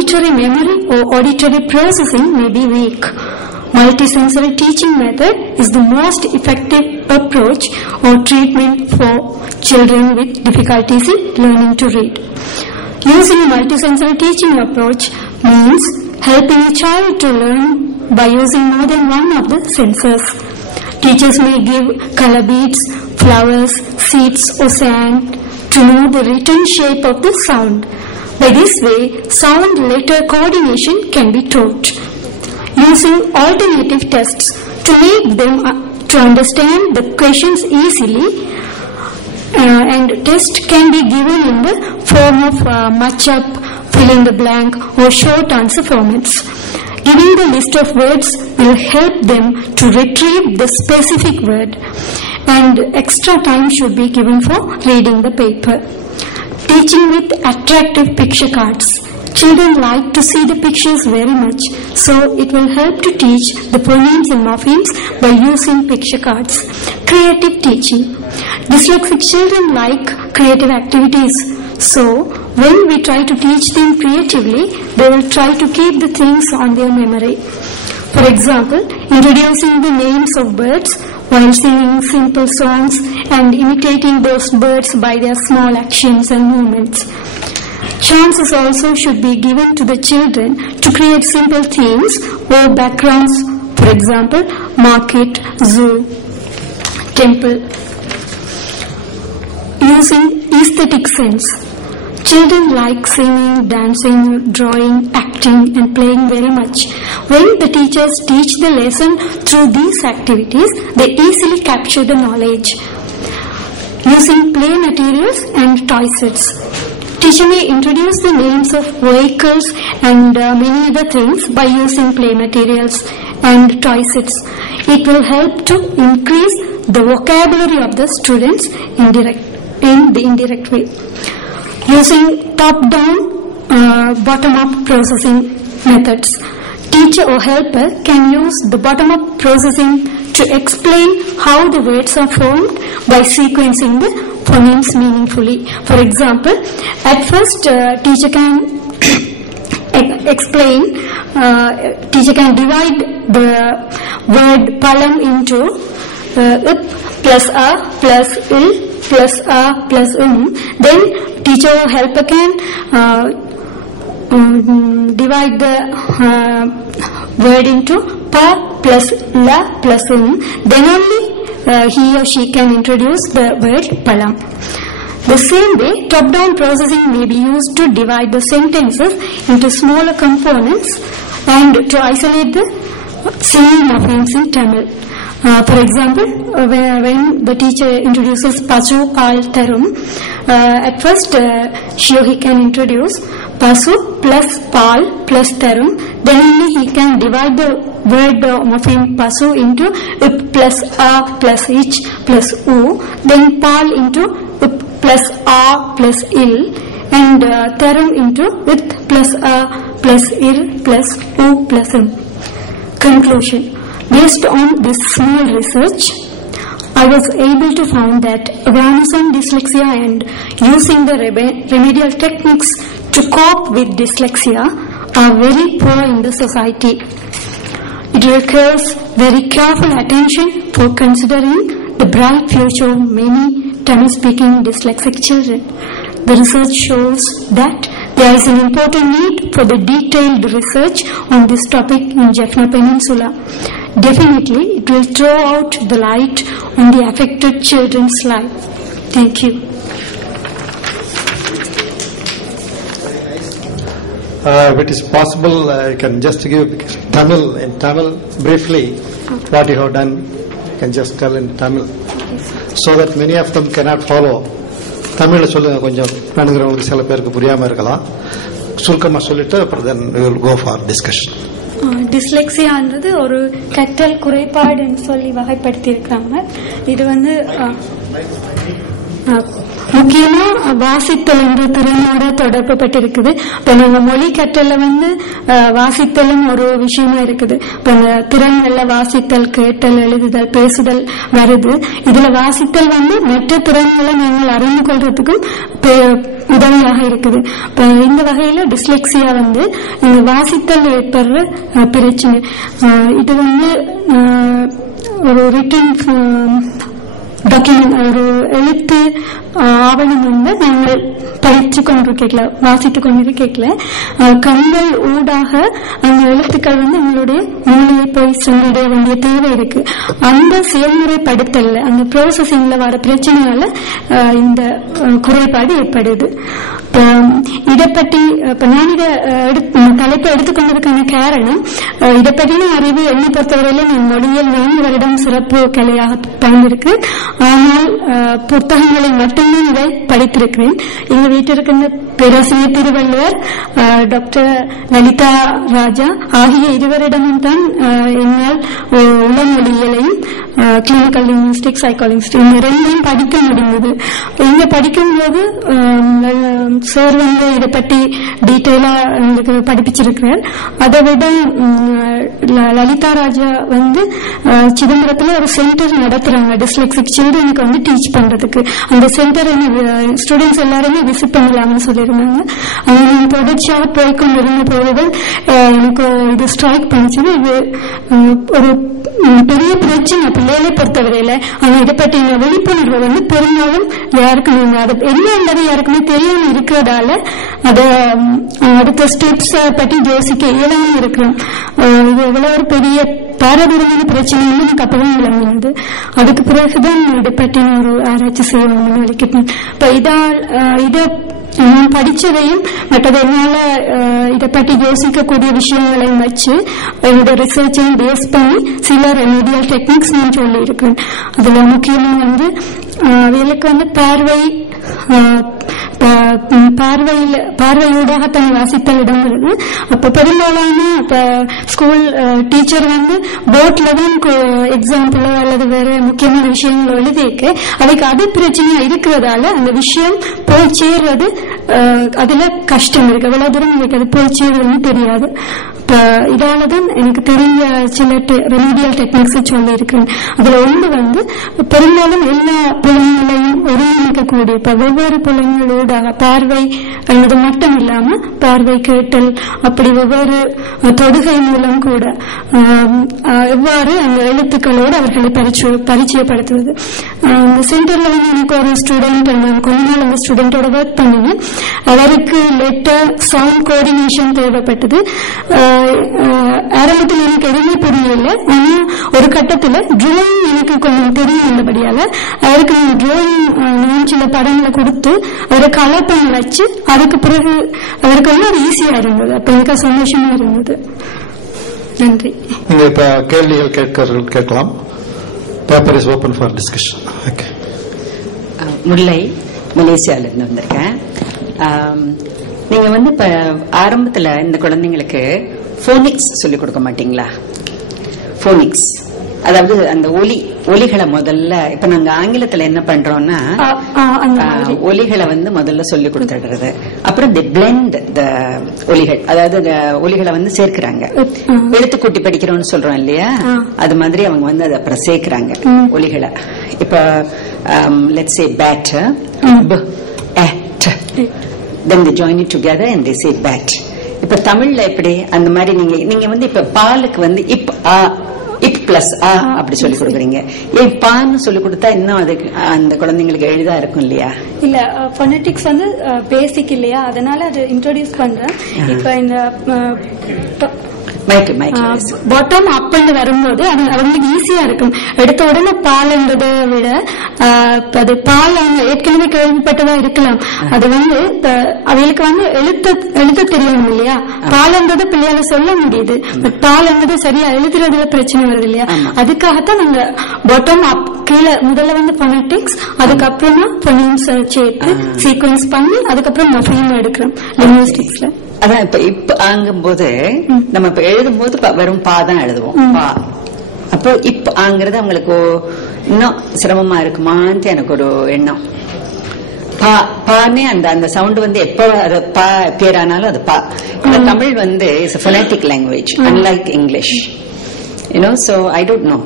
auditory memory or auditory processing may be weak. Multisensory teaching method is the most effective approach or treatment for children with difficulties in learning to read. Using a multisensory teaching approach means helping a child to learn by using more than one of the senses. Teachers may give color beads, flowers, seeds or sand to know the written shape of the sound. By this way, sound-letter coordination can be taught. Using alternative tests to make them to understand the questions easily, and test can be given in the form of match-up, fill in the blank or short answer formats. Giving the list of words will help them to retrieve the specific word, and extra time should be given for reading the paper. Teaching with attractive picture cards. Children like to see the pictures very much, so it will help to teach the phonemes and morphemes by using picture cards. Creative teaching. Dyslexic children like creative activities, so when we try to teach them creatively, they will try to keep the things on their memory. For example, introducing the names of birds while singing simple songs and imitating those birds by their small actions and movements. Chances also should be given to the children to create simple themes or backgrounds, for example, market, zoo, temple. Using aesthetic sense. Children like singing, dancing, drawing, acting and playing very much. When the teachers teach the lesson through these activities, they easily capture the knowledge. Using play materials and toy sets. Teacher may introduce the names of vehicles and many other things by using play materials and toy sets. It will help to increase the vocabulary of the students in the indirect way. Using top-down, bottom-up processing methods. Teacher or helper can use the bottom-up processing to explain how the words are formed by sequencing the phonemes meaningfully. For example, at first teacher can teacher can divide the word palam into up plus a plus il plus a plus then teacher or helper can divide the word into pa plus la plus then only he or she can introduce the word palam. The same way, top-down processing may be used to divide the sentences into smaller components and to isolate the same morphemes in Tamil. For example, when the teacher introduces Pasu, Pal, Tarum, at first she or he can introduce Pasu plus Pal plus Tarum, then only he can divide the word morpheme Pasu into up plus a plus ich plus u, then Pal into up plus a plus il, and Tarum into with plus a plus il plus u plus m. Conclusion. Based on this small research, I was able to find that awareness on dyslexia and using the remedial techniques to cope with dyslexia are very poor in the society. It requires very careful attention for considering the bright future of many Tamil-speaking dyslexic children. The research shows that there is an important need for the detailed research on this topic in Jaffna Peninsula. Definitely, it will throw out the light on the affected children's life. Thank you. If it is possible, I can just give in Tamil briefly what you have done. You can just tell in Tamil so that many of them cannot follow. தமிழ்ல சொல்லுங்க, கொஞ்சம் வேணுங்கிறவங்களுக்கு சில பேருக்கு புரியாம இருக்கலாம். சுருக்கமா சொல்லிட்டு அப்புறம் then we will go for discussion. டிஸ்லெக்சியான்றது ஒரு கற்றல் குறைபாடுன்னு சொல்லி வகைப்படுத்தி இருக்காங்க. இது முக்கியமா வாசித்தல் என்ற திறனோட தொடர்பு பட்டிருக்குது. இப்ப நம்ம மொழி கற்றல்ல வாசித்தலும் ஒரு விஷயமா இருக்குது. இப்ப திறன்கள்ல வாசித்தல், கேட்டல், எழுதுதல், பேசுதல் வருது. இதுல வாசித்தல் மற்ற திறன்களை நாங்கள் அறிந்து கொள்றதுக்கும் உதவியாக இருக்குது. இந்த வகையில டிஸ்லெக்சியா வந்து இந்த வாசித்தல் ஏற்படுற பிரச்சனை. இது வந்து ஒரு ரிட்டன் டாக்குமெண்ட், ஒரு எழுத்து ஆவணம் வந்து நாங்கள் படிச்சு கொண்டிருக்கல, வாசித்து கொண்டிருக்கல, கண்கள் ஊடாக அந்த எழுத்துக்கள் வந்து எங்களுடைய மூளையை போய் சென்றிட வேண்டிய தேவை இருக்கு. அந்த செயல்முறைப்படுத்தல, அந்த ப்ராசஸிங்ல வர பிரச்சனையால இந்த குறைபாடு ஏற்படுது. இதை பற்றி நான் இதை தலைப்பை எடுத்துக்கொண்டதுக்கான காரணம், இதை பற்றின அறிவு என்னை பொறுத்தவரையில நான் மொழியில் 4 வருடம் சிறப்பு கலையாக பயந்திருக்கு. ஆனால் புத்தகங்களை மட்டும்தான் இதை படித்திருக்கிறேன். எங்க வீட்டில் இருக்கின்ற பேராசிரியர் திருவள்ளுவர், டாக்டர் லலிதா ராஜா ஆகிய இருவரிடமும் தான் என்னால் உளமொழியலையும் கிளினிக்கல் லிங்குவிஸ்டிக்ஸ், சைக்காலஜிஸ்ட் இந்த 2ஐயும் படிக்க முடிந்தது. இங்க படிக்கும்போது சார் வந்து இதை பற்றி டீட்டெயிலா எங்களுக்கு படிப்பிச்சிருக்கிறார். அதை விட லலிதா ராஜா வந்து சிதம்பரத்துல ஒரு சென்டர் நடத்துறாங்க டிஸ்லெக்சிக் சில்ட்ரனுக்கு வந்து டீச் பண்றதுக்கு. அந்த சென்டர் ஸ்டூடெண்ட்ஸ் எல்லாருமே விசிட் பண்ணலாம்னு சொல்லியிருந்தாங்க. அவங்க தொடர்ச்சியாக போய்கொண்டிருந்த போதுதான் எனக்கு இது ஸ்ட்ரைக் பண்ணிச்சது. இது ஒரு பெரிய பிரச்சனை பிள்ளைகளை பொறுத்தவரையில. ஆனா இதை பற்றின விழிப்புணர்வு வந்து பெரும்பாலும் யாருக்கும் அது என்ன என்பது யாருக்குமே தெரியாம இருக்கிறதால அத அடுத்த ஸ்டெப்ஸ் பற்றி யோசிக்க இயலாம இருக்கிறோம். இது எவ்வளவு ஒரு பெரிய பாரதூரமான பிரச்சனை எனக்கு அப்பதான் விளங்கினது. அதுக்கு பிறகுதான் இதை பற்றின ஒரு ஆராய்ச்சி செய்யணும்னு நினைக்கிறேன். இப்ப இதை நான் படிச்சதையும் மற்றது என்னால இதை பற்றி யோசிக்கக்கூடிய விஷயங்களையும் வச்சு என்னோட ரிசர்ச்சையும் பேஸ் பண்ணி சில ரெமிடியல் டெக்னிக்ஸ் நான் சொல்லி இருக்கேன். அதுல முக்கியமா வந்து அவர்களுக்கு வந்து பார்வையூடாக தன் வாசித்தல் இடங்கிறது. அப்ப பெரும்பாலான ஸ்கூல் டீச்சர் வந்து போர்ட்ல தான் எக்ஸாம்பிளோ அல்லது வேற முக்கியமான விஷயங்களோ எழுதிக்க அதுக்கு அது பிரச்சனையா இருக்கிறதால அந்த விஷயம் போய் சேர்றது அதுல கஷ்டம் இருக்கு. எவ்வளவு தூரம் எனக்கு அது போய் சேர்றதுன்னு தெரியாது. இதாலதான் எனக்கு தெரிஞ்ச சில ரெமிடியல் டெக்னிக்ஸ் சொல்லி இருக்கேன். அதுல ஒன்று வந்து பெரும்பாலும் எல்லா புலன்களையும் ஒருங்கிணைக்கக்கூடிய வெவ்வேறு புலன்களோட பார்வை அல்லது மட்டும் இல்லாம பார்வை, கேட்டல், அப்படி வெவ்வேறு தொடுகை மூலம் கூட எவ்வாறு அந்த எழுத்துக்களோடு அவர்களை பரிச்சயப்படுத்துவது. இந்த சென்டர்ல வந்து எனக்கு ஒரு ஸ்டூடெண்ட், கொஞ்ச நாள் அந்த ஸ்டூடெண்டோட ஒர்க் பண்ணினேன். அவருக்கு லெட்டர் சவுண்ட் கோஆர்டினேஷன் தேவைப்பட்டது. ஆரம்பத்தில் எனக்கு எதுவுமே புரியல. ஆனா ஒரு கட்டத்துல டிராயிங் எனக்கு கொஞ்சம் தெரியும் உள்ளபடியால அவருக்கு டிராயிங் நான் சில படங்களை கொடுத்து அவரை கலர் பண்ணி வச்சு அதுக்கு பிறகு அவருக்கு வந்து அது ஈஸியா இருந்தது. அப்ப எனக்கு சந்தோஷமா இருந்தது. நன்றி. நீங்க இப்ப கேள்விகள் கேட்கலாம். Paper is open for discussion. Okay. Mullai, மலேசியால இருந்து வந்திருக்கேன். நீங்க வந்து இப்ப ஆரம்பத்துல இந்த குழந்தைங்களுக்கு போனிக்ஸ் சொல்லிக் கொடுக்க மாட்டீங்களா? போனிக்ஸ் அதாவது அந்த ஒலிகளை முதல்ல இப்ப நாங்க ஆங்கிலத்துல என்ன பண்றோம்னா ஒலிகளை வந்து முதல்ல சொல்லி கொடுத்துடுறது. அப்புறம் தி பிளெண்ட் த ஒலிகள், அதாவது ஒலிகளை வந்து சேர்க்கிறாங்க. எழுத்துக்கூட்டி படிக்கிறோம்னு சொல்றோம் இல்லையா, அது மாதிரி அவங்க வந்து அதை அப்புறம் சேர்க்கிறாங்க ஒலிகளை. இப்ப let's say bat, then they join it together and they say bat. இப்ப தமிழ்ல எப்படி அந்த மாதிரி நீங்க வந்து இப்ப பாலுக்கு வந்து இப் பிளஸ் ஆ அப்படி சொல்லி கொடுக்குறீங்க. ஏன் பான்னு சொல்லி கொடுத்தா இன்னும் அதுக்கு அந்த குழந்தைங்களுக்கு எளிதா இருக்கும் இல்லையா? இல்ல, பொனட்டிக்ஸ் வந்து பேசிக் இல்லையா, அதனால அது இன்ட்ரோடியூஸ் பண்றேன். இப்ப இந்த பாட்டம் அப் வரும்போது அது அவங்களுக்கு ஈஸியா இருக்கும். எடுத்த உடனே பால்ன்றதை விட அது பால் அவங்க ஏற்கனவே கேள்விப்பட்டதா இருக்கலாம். அது வந்து அவங்களுக்கு வந்து எழுத தெரியும் இல்லையா. பால்ன்றது பிள்ளையால சொல்ல முடியுது, பட் பால்ன்றது சரியா எழுதுறதுல பிரச்சனை வருது இல்லையா. அதுக்காகத்தான் நாங்க பாட்டம் அப் கீழே முதல்ல வந்து பொனட்டிக்ஸ், அதுக்கப்புறமா பொனிம்ஸ் சேர்த்து சீக்வன்ஸ் பண்ணி அதுக்கப்புறம் மொஃபீம் எடுக்கிறோம் லிங்குவிஸ்டிக்ஸ்ல. அதான் இப்ப ஆங்கும்போது நம்ம இப்ப எழுதும் போது வெறும் பா தான் எழுதுவோம். பா அப்போ இப்ப ஆங்கிறது அவங்களுக்கு இன்னும் சிரமமா இருக்குமான்னு எனக்கு ஒரு எண்ணம். பானே அந்த சவுண்ட் வந்து எப்ப அது பா அப்பியர் ஆனாலும் அது பா. இந்த தமிழ் வந்து it's a phonetic language unlike English, so I don't know.